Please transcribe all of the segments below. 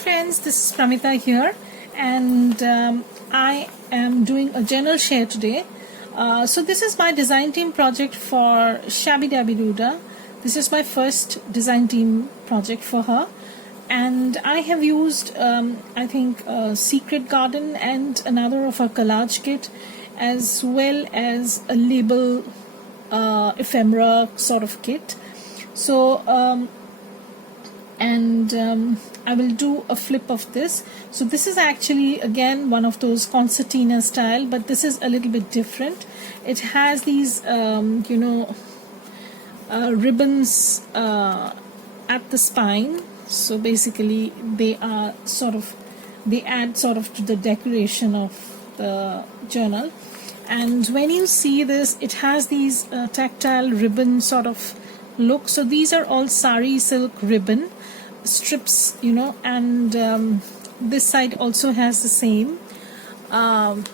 friends, this is Pramita here, and I am doing a journal share today. So this is my design team project for Shabbydabbydoodah. This is my first design team project for her, and I have used I think a secret garden and another of her collage kit, as well as a label ephemera sort of kit. So I will do a flip of this. So this is actually again one of those concertina style, but this is a little bit different. It has these ribbons at the spine, so basically they add sort of to the decoration of the journal. And when you see this, it has these tactile ribbon sort of look. So these are all sari silk ribbon strips, and this side also has the same, and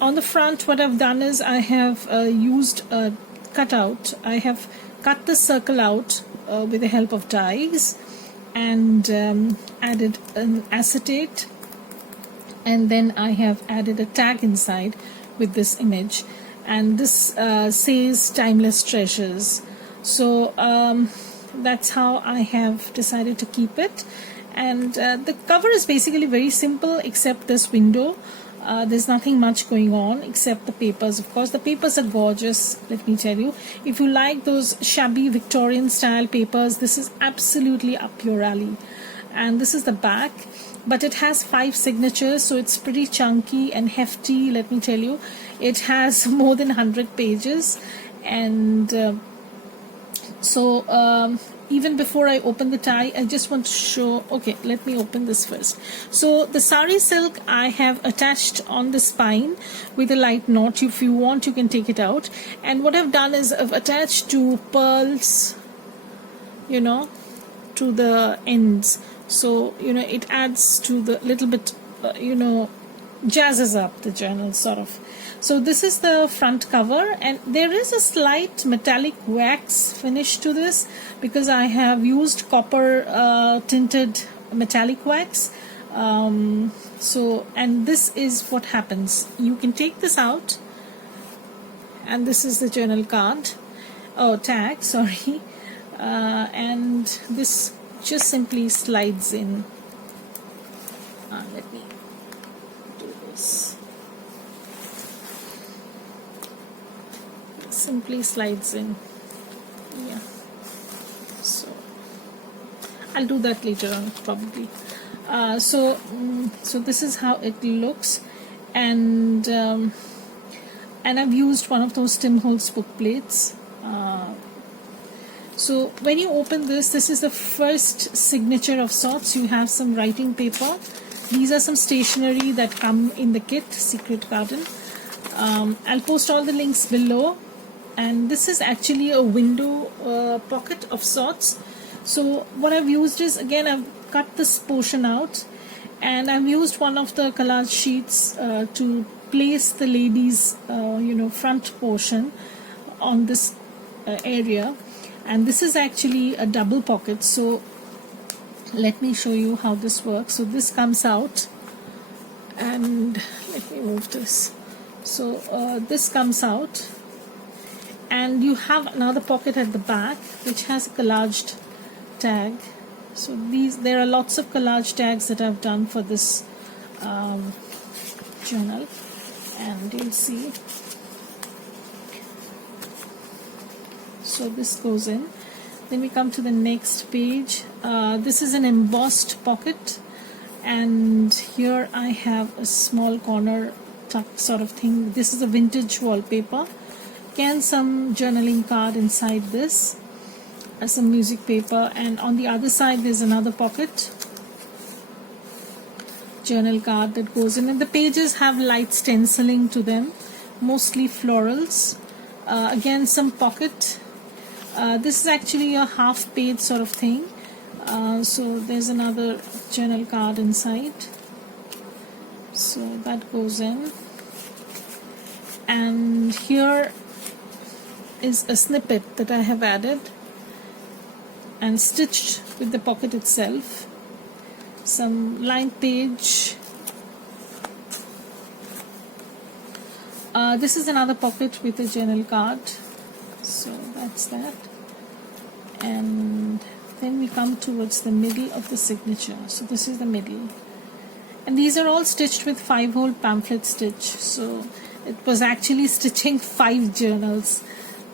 on the front what I've done is I have used a cutout. I have cut the circle out with the help of dies, and added an acetate, and then I have added a tag inside with this image, and this says timeless treasures. So that's how I have decided to keep it. And the cover is basically very simple, except this window. There's nothing much going on except the papers. Of course, the papers are gorgeous, let me tell you. If you like those shabby Victorian style papers, this is absolutely up your alley. And this is the back, but it has 5 signatures, so it's pretty chunky and hefty, let me tell you. It has more than 100 pages, and so even before I open the tie, I just want to show. Okay, let me open this first. So the sari silk I have attached on the spine with a light knot. If you want, you can take it out. And what I've done is I've attached 2 pearls, to the ends. So it adds to the little bit, jazzes up the journal sort of. So this is the front cover, and there is a slight metallic wax finish to this because I have used copper tinted metallic wax. And this is what happens. You can take this out, and this is the journal tag, sorry, and this just simply slides in. Let me do this. Simply slides in. Yeah, so I'll do that later on probably. So this is how it looks, and I've used one of those Tim Holtz book plates. So when you open this is the first signature of sorts. You have some writing paper. These are some stationery that come in the kit, Secret Garden. I'll post all the links below. And this is actually a window pocket of sorts. So what I've used is, again, I've cut this portion out, and I've used one of the collage sheets to place the lady's front portion on this area. And this is actually a double pocket, so let me show you how this works. So this comes out, and let me move this. So this comes out, and you have another pocket at the back which has a collaged tag. So there are lots of collage tags that I've done for this journal, and you'll see. So this goes in. Then we come to the next page. This is an embossed pocket, and here I have a small corner tuck sort of thing. This is a vintage wallpaper. Again, some journaling card inside this, some music paper, and on the other side there's another pocket journal card that goes in, and the pages have light stenciling to them, mostly florals. Again, some pocket. This is actually a half page sort of thing. So there's another journal card inside, so that goes in, and here is a snippet that I have added, and stitched with the pocket itself. Some lined page. This is another pocket with a journal card, so that's that. And then we come towards the middle of the signature, so this is the middle, and these are all stitched with 5-hole pamphlet stitch, so it was actually stitching 5 journals.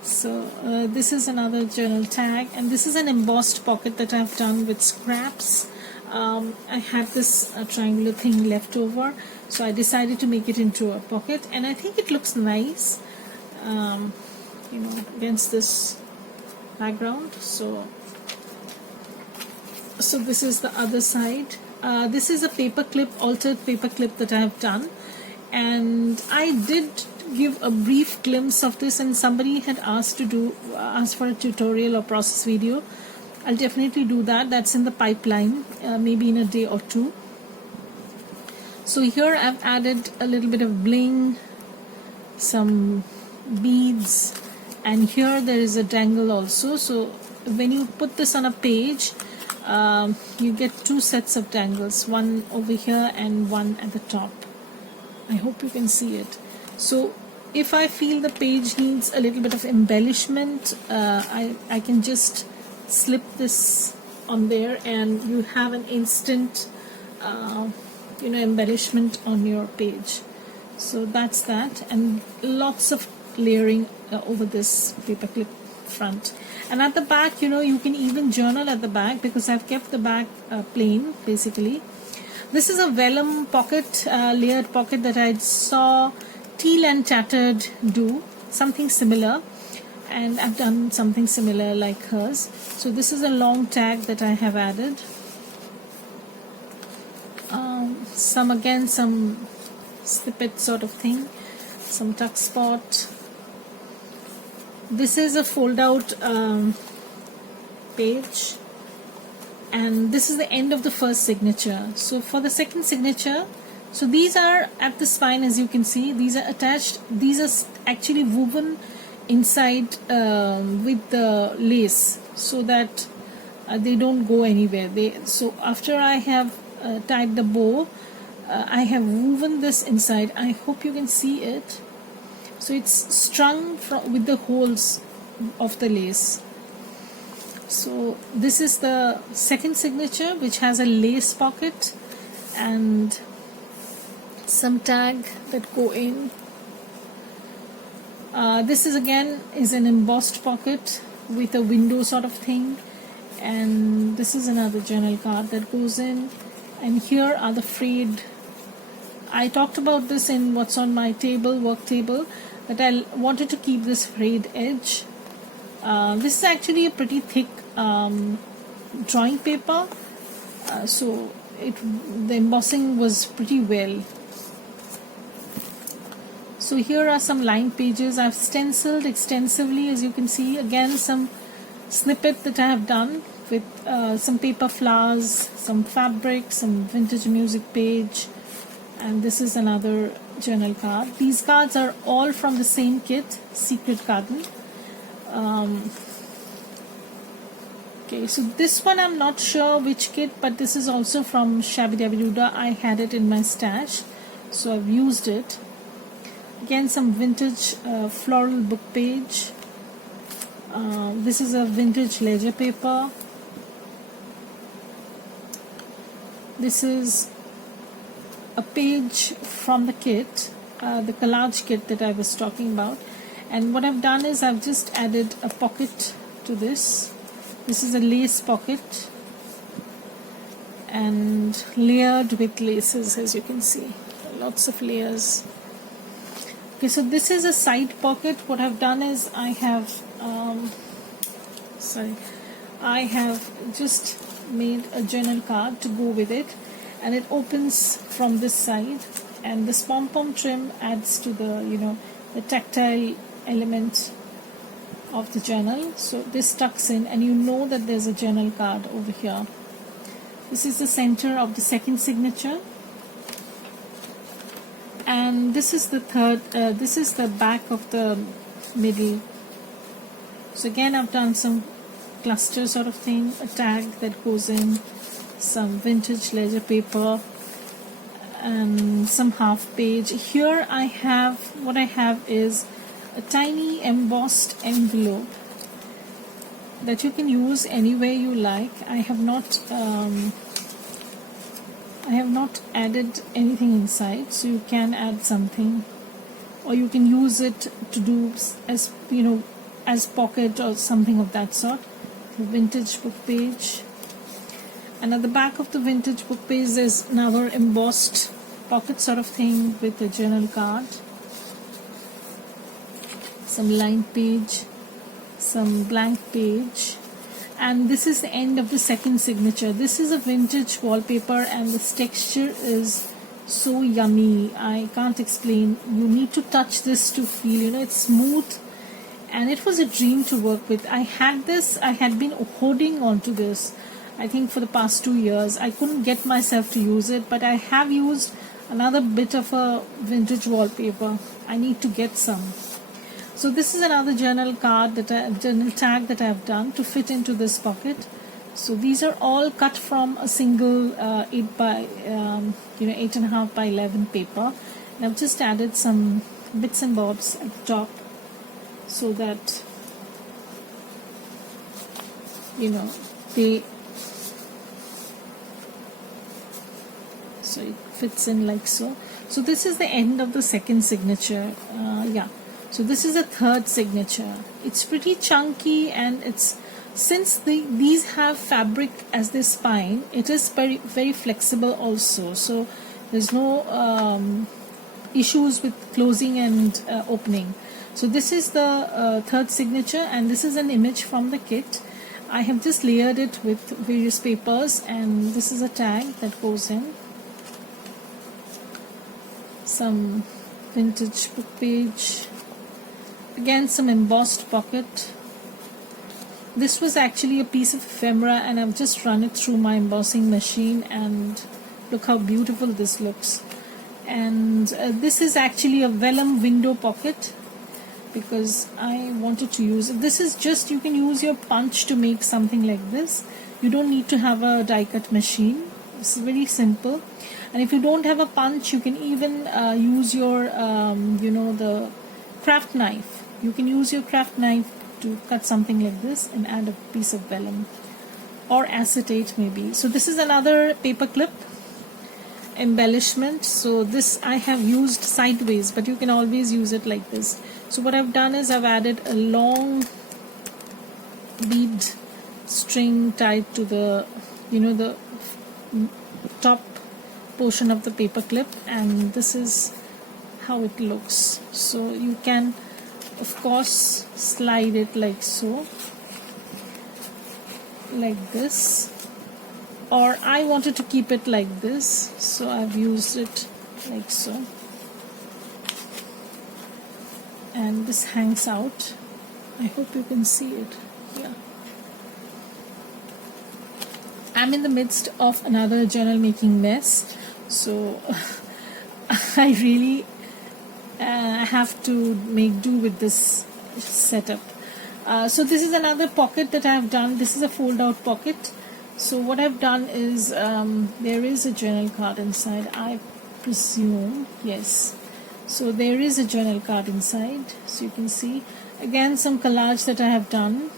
So this is another journal tag, and this is an embossed pocket that I've done with scraps. I had this triangular thing left over, so I decided to make it into a pocket, and I think it looks nice, you know, against this background. So this is the other side. This is a paper clip, altered paper clip that I have done, and I did give a brief glimpse of this, and somebody had asked for a tutorial or process video. I'll definitely do that. That's in the pipeline, maybe in a day or two. So here I've added a little bit of bling, some beads, and here there is a dangle also. So when you put this on a page, you get 2 sets of dangles, one over here and one at the top. I hope you can see it. So if I feel the page needs a little bit of embellishment, I can just slip this on there, and you have an instant you know, embellishment on your page. So that's that, and lots of layering over this paperclip front. And at the back, you know, you can even journal at the back, because I've kept the back plain basically. This is a vellum pocket, layered pocket that I saw Teal and Tattered do something similar, and I've done something similar like hers. So this is a long tag that I have added. Some snippet sort of thing, some tuck spot. This is a fold out page, and this is the end of the first signature. So for the second signature, so these are at the spine, as you can see, these are attached. These are actually woven inside with the lace, so that they don't go anywhere. So after I have tied the bow, I have woven this inside. I hope you can see it. So it's strung with the holes of the lace. So this is the second signature, which has a lace pocket and some tag that go in. This is again an embossed pocket with a window sort of thing, and this is another journal card that goes in. And here are the frayed. I talked about this in what's on my table, work table, that I wanted to keep this frayed edge. This is actually a pretty thick drawing paper, so the embossing was pretty well. So here are some lined pages. I've stenciled extensively, as you can see. Again, some snippet that I have done with some paper flowers, some fabric, some vintage music page, and this is another journal card. These cards are all from the same kit, Secret Garden. Okay, so this one I'm not sure which kit, but this is also from Shabbydabbydoodah. I had it in my stash, so I've used it. Again, some vintage floral book page. This is a vintage ledger paper. This is a page from the kit, the collage kit that I was talking about. And what I've done is I've just added a pocket to this. This is a lace pocket and layered with laces, as you can see. Lots of layers. Okay, so this is a side pocket. What I've done is I have just made a journal card to go with it, and it opens from this side, and this pom-pom trim adds to the the tactile element of the journal. So this tucks in, and you know that there's a journal card over here. This is the center of the second signature, and this is the third. This is the back of the middle. So again, I've done some cluster sort of thing, a tag that goes in, some vintage ledger paper, and some half page. Here I have, what I have is a tiny embossed envelope that you can use any way you like. I have not added anything inside, so you can add something, or you can use it to do as, you know, as pocket or something of that sort. The vintage book page, and at the back of the vintage book page there's another embossed pocket sort of thing with a journal card, some lined page, some blank page, and this is the end of the second signature. This is a vintage wallpaper and this texture is so yummy. I can't explain. You need to touch this to feel, you know, it's smooth, and it was a dream to work with. I had this, I had been holding on to this, I think for the past 2 years. I couldn't get myself to use it, but I have used another bit of a vintage wallpaper. I need to get some. So this is another journal card, journal tag that I have done to fit into this pocket. So these are all cut from a single 8.5 by 11 paper, and I've just added some bits and bobs at the top so that, you know, so it fits in like so. So this is the end of the second signature. So this is a third signature. It's pretty chunky, and it's, since these have fabric as their spine, it is very flexible also. So there's no issues with closing and opening. So this is the third signature, and this is an image from the kit. I have just layered it with various papers, and this is a tag that goes in. Some vintage book page. Again, some embossed pocket. This was actually a piece of ephemera, and I've just run it through my embossing machine, and look how beautiful this looks. And this is actually a vellum window pocket because I wanted to use it. This is just, you can use your punch to make something like this. You don't need to have a die cut machine. It's very simple. And if you don't have a punch, you can even use your the craft knife. You can use your craft knife to cut something like this and add a piece of vellum or acetate maybe. So this is another paper clip embellishment. So this I have used sideways, but you can always use it like this. So what I've done is I've added a long bead string tied to the the top portion of the paper clip, and this is how it looks. So you can of course slide it like so, like this, or I wanted to keep it like this, so I've used it like so, and this hangs out. I hope you can see it. Yeah, I'm in the midst of another journal making mess, so I really have to make do with this setup. So this is another pocket that I have done. This is a fold out pocket. So what I've done is there is a journal card inside, I presume. Yes, so there is a journal card inside, so you can see. Again, some collage that I have done,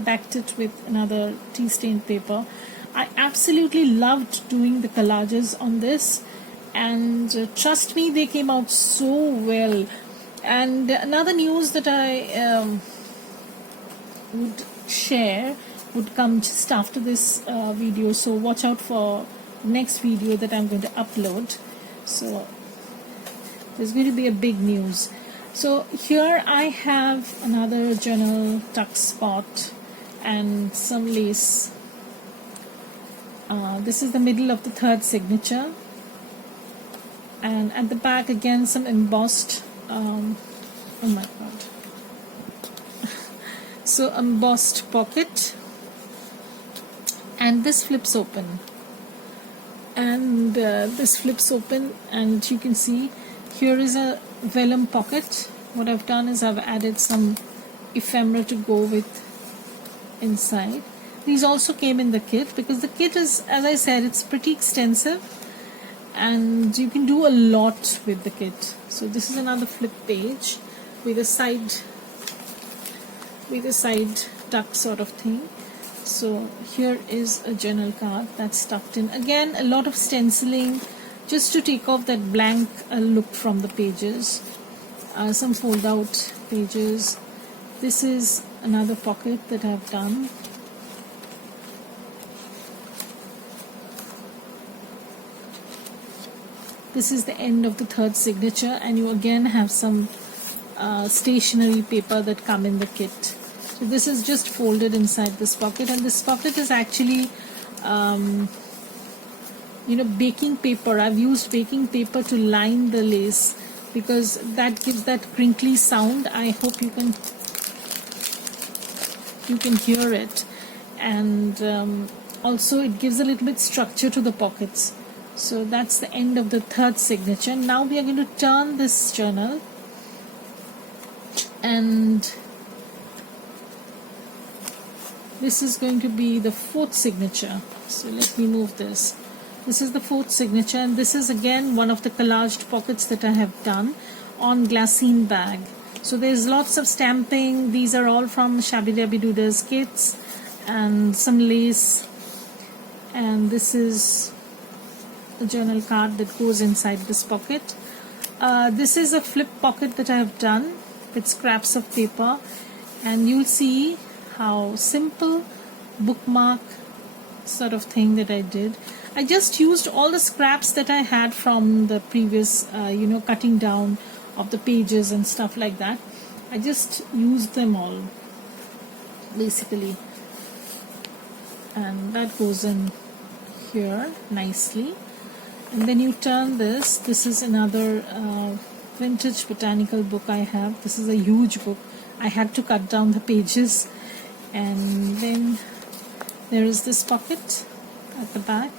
backed it with another tea stained paper. I absolutely loved doing the collages on this, and trust me, they came out so well. And another news that I would share would come just after this video, so watch out for next video that I'm going to upload. So there's going to be a big news. So here I have another journal tuck spot and some lace. This is the middle of the third signature, and at the back again some embossed oh my god so embossed pocket, and this flips open, and this flips open, and you can see here is a vellum pocket. What I've done is I've added some ephemera to go with inside. These also came in the kit because the kit is, as I said, it's pretty extensive and you can do a lot with the kit. So this is another flip page with a side tuck sort of thing. So here is a journal card that's tucked in. Again, a lot of stenciling just to take off that blank look from the pages. Some fold out pages. This is another pocket that I've done. This is the end of the third signature, and you again have some stationery paper that come in the kit. So this is just folded inside this pocket, and this pocket is actually baking paper. I've used baking paper to line the lace because that gives that crinkly sound. I hope you can hear it, and also it gives a little bit structure to the pockets. So that's the end of the third signature. Now we are going to turn this journal, and this is going to be the fourth signature. So let me move this. This is the fourth signature, and this is again one of the collaged pockets that I have done on glassine bag. So there's lots of stamping. These are all from Shabbydabbydoodah kits and some lace, and this is a journal card that goes inside this pocket. This is a flip pocket that I have done with scraps of paper, and you'll see how simple bookmark sort of thing that I did. I just used all the scraps that I had from the previous cutting down of the pages and stuff like that. I just used them all basically, and that goes in here nicely. And then you turn this. This is another vintage botanical book I have. This is a huge book. I had to cut down the pages. And then there is this pocket at the back.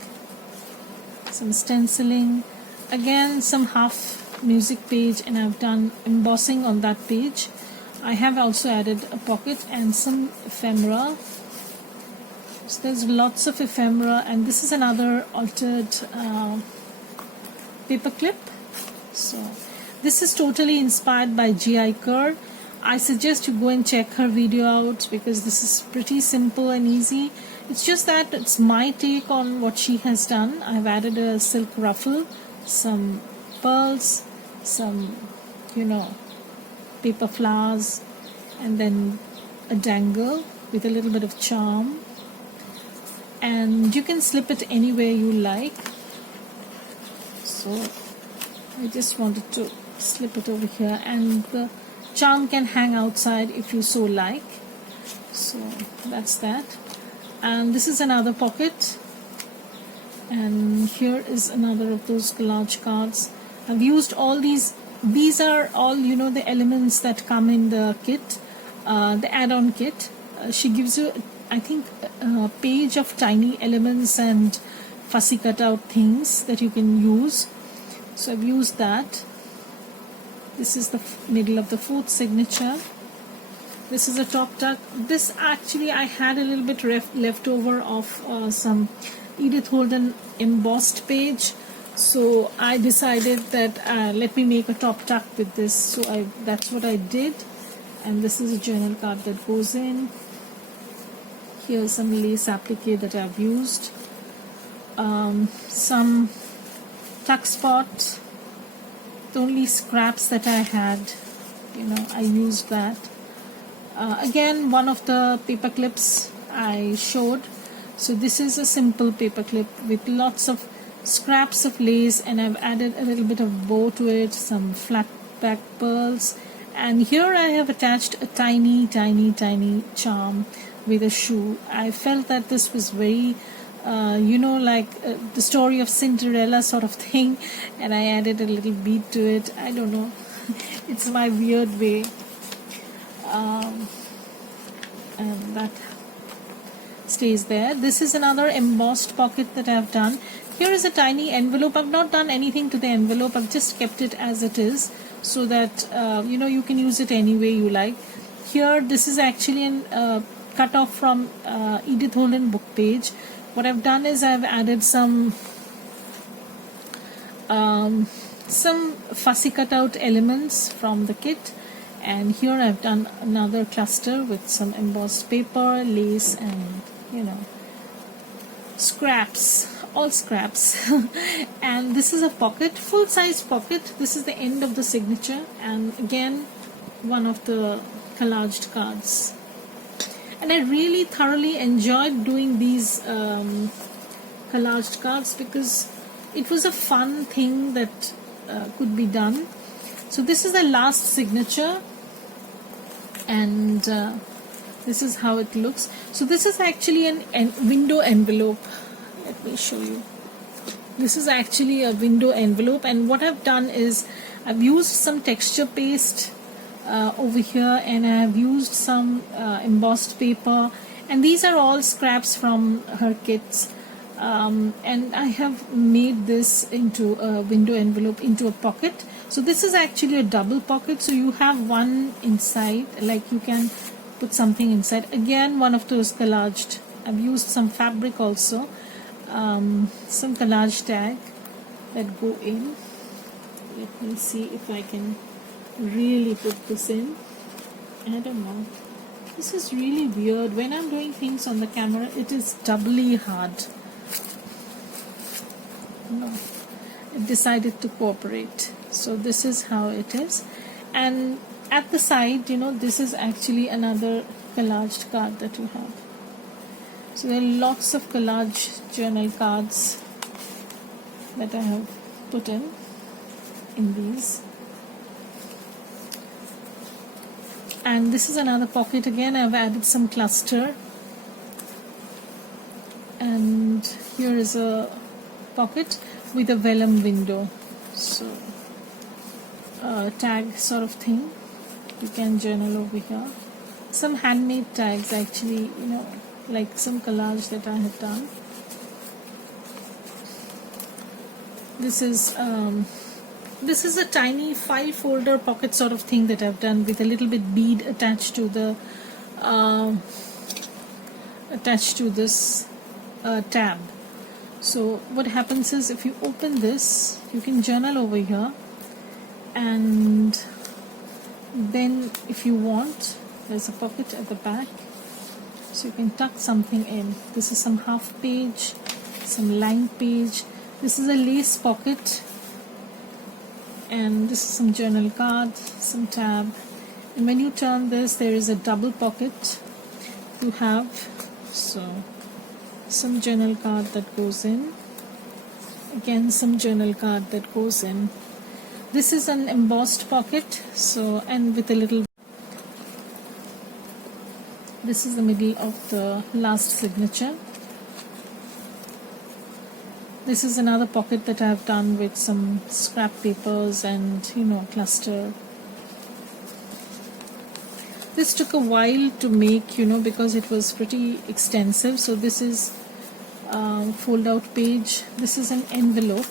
Some stenciling. Again, some half music page, and I've done embossing on that page. I have also added a pocket and some ephemera. So there's lots of ephemera, and this is another altered paper clip. So this is totally inspired by G.I. Kerr. I suggest you go and check her video out because this is pretty simple and easy. It's just that it's my take on what she has done. I've added a silk ruffle, some pearls, some paper flowers, and then a dangle with a little bit of charm. And you can slip it anywhere you like. So I just wanted to slip it over here, and the charm can hang outside if you so like. So that's that. And this is another pocket, and here is another of those collage cards. I've used all these. These are all the elements that come in the kit, the add-on kit. She gives you, I think, a page of tiny elements and fussy cutout things that you can use. So I've used that. This is the middle of the fourth signature. This is a top tuck. This actually I had a little bit left over of some Edith Holden embossed page. So I decided that let me make a top tuck with this. So that's what I did. And this is a journal card that goes in. Here's some lace applique that I've used. Some tuck spot. The only scraps that I had, I used that. Again, one of the paper clips I showed. So this is a simple paper clip with lots of scraps of lace, and I've added a little bit of bow to it, some flat back pearls, and here I have attached a tiny charm with a shoe. I felt that this was very the story of Cinderella sort of thing, and I added a little bead to it. I don't know, it's my weird way, and that stays there. This is another embossed pocket that I've done. Here is a tiny envelope. I've not done anything to the envelope. I've just kept it as it is so that you can use it any way you like. Here, this is actually a cut off from Edith Holden book page. What I've done is I've added some fussy cutout elements from the kit, and here I've done another cluster with some embossed paper, lace, and scraps, all scraps. And this is a pocket, full-size pocket. This is the end of the signature, and again one of the collaged cards. And I really thoroughly enjoyed doing these collaged cards because it was a fun thing that could be done. So this is the last signature, and this is how it looks. So this is actually an window envelope. Let me show you. This is actually a window envelope, and what I've done is I've used some texture paste over here, and I have used some embossed paper, and these are all scraps from her kits. And I have made this into a window envelope, into a pocket. So this is actually a double pocket, so you have one inside, like you can put something inside. Again, one of those collaged. I've used some fabric also, some collage tag that go in. Let me see if I can really put this in. I don't know. This is really weird. When I'm doing things on the camera, it is doubly hard. No, it decided to cooperate. So this is how it is. And at the side, this is actually another collaged card that you have. So there are lots of collage journal cards that I have put in these. And this is another pocket. Again, I've added some cluster, and here is a pocket with a vellum window, so tag sort of thing. You can journal over here. Some handmade tags, actually, like some collage that I have done. This is a tiny 5-folder pocket sort of thing that I've done with a little bit bead attached to the this tab. So what happens is, if you open this, you can journal over here, and then if you want, there's a pocket at the back, so you can tuck something in. This is some half page, some lined page. This is a lace pocket, and this is some journal card, some tab. And when you turn this, there is a double pocket you have, so some journal card that goes in, again some journal card that goes in. This is an embossed pocket, so, and with a little, this is the middle of the last signature. This is another pocket that I have done with some scrap papers and cluster. This took a while to make, because it was pretty extensive. So this is fold out page. This is an envelope,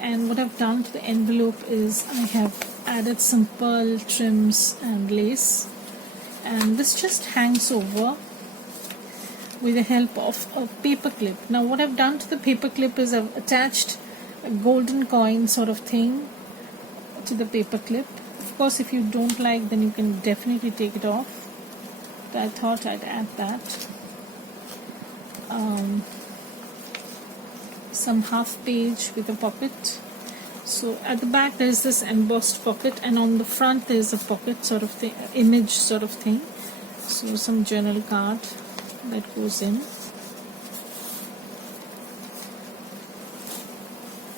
and what I've done to the envelope is I have added some pearl trims and lace, and this just hangs over with the help of a paper clip. Now what I've done to the paper clip is I've attached a golden coin sort of thing to the paper clip. Of course, if you don't like, then you can definitely take it off, but I thought I'd add that. Some half page with a pocket. So at the back there is this embossed pocket, and on the front there is a pocket sort of thing, image sort of thing. So some journal card that goes in.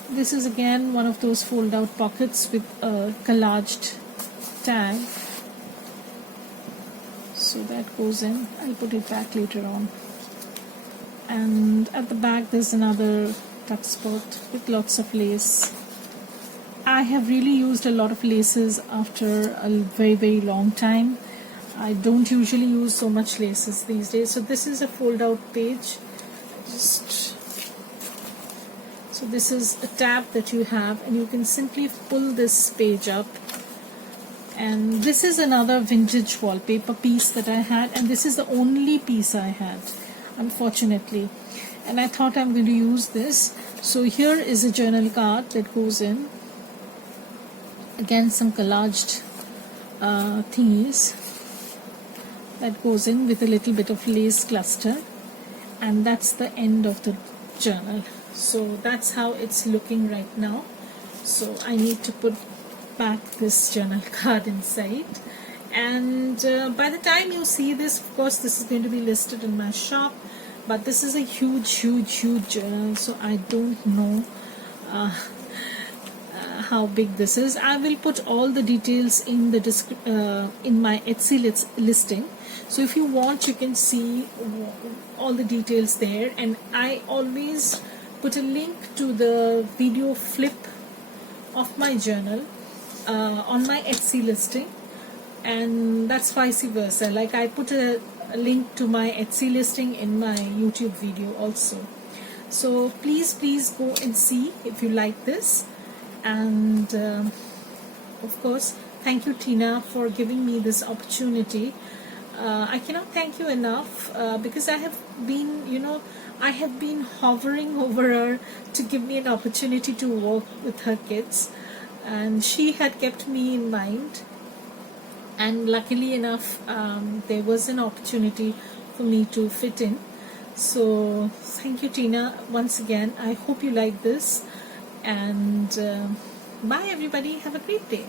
This is again one of those fold out pockets with a collaged tag. So that goes in. I'll put it back later on. And at the back there's another tuck spot with lots of lace. I have really used a lot of laces after a very, very long time. I don't usually use so much laces these days. So this is a fold out page. So this is a tab that you have, and you can simply pull this page up, And this is another vintage wallpaper piece that I had, and this is the only piece I had, unfortunately. And I thought I'm going to use this. So here is a journal card that goes in. Again, some collaged thingies that goes in with a little bit of lace cluster. And that's the end of the journal. So that's how it's looking right now. So I need to put back this journal card inside. And by the time you see this, of course, this is going to be listed in my shop. But this is a huge journal, so I don't know how big this is. I will put all the details in the in my Etsy listing. So if you want, you can see all the details there. And I always put a link to the video flip of my journal on my Etsy listing, and that's vice versa. Like I put a link to my Etsy listing in my YouTube video also. So please go and see if you like this. And of course, thank you, Tina, for giving me this opportunity. I cannot thank you enough because I have been hovering over her to give me an opportunity to work with her kids, and she had kept me in mind. And luckily enough, there was an opportunity for me to fit in. So thank you, Tina, once again. I hope you like this. And bye, everybody. Have a great day.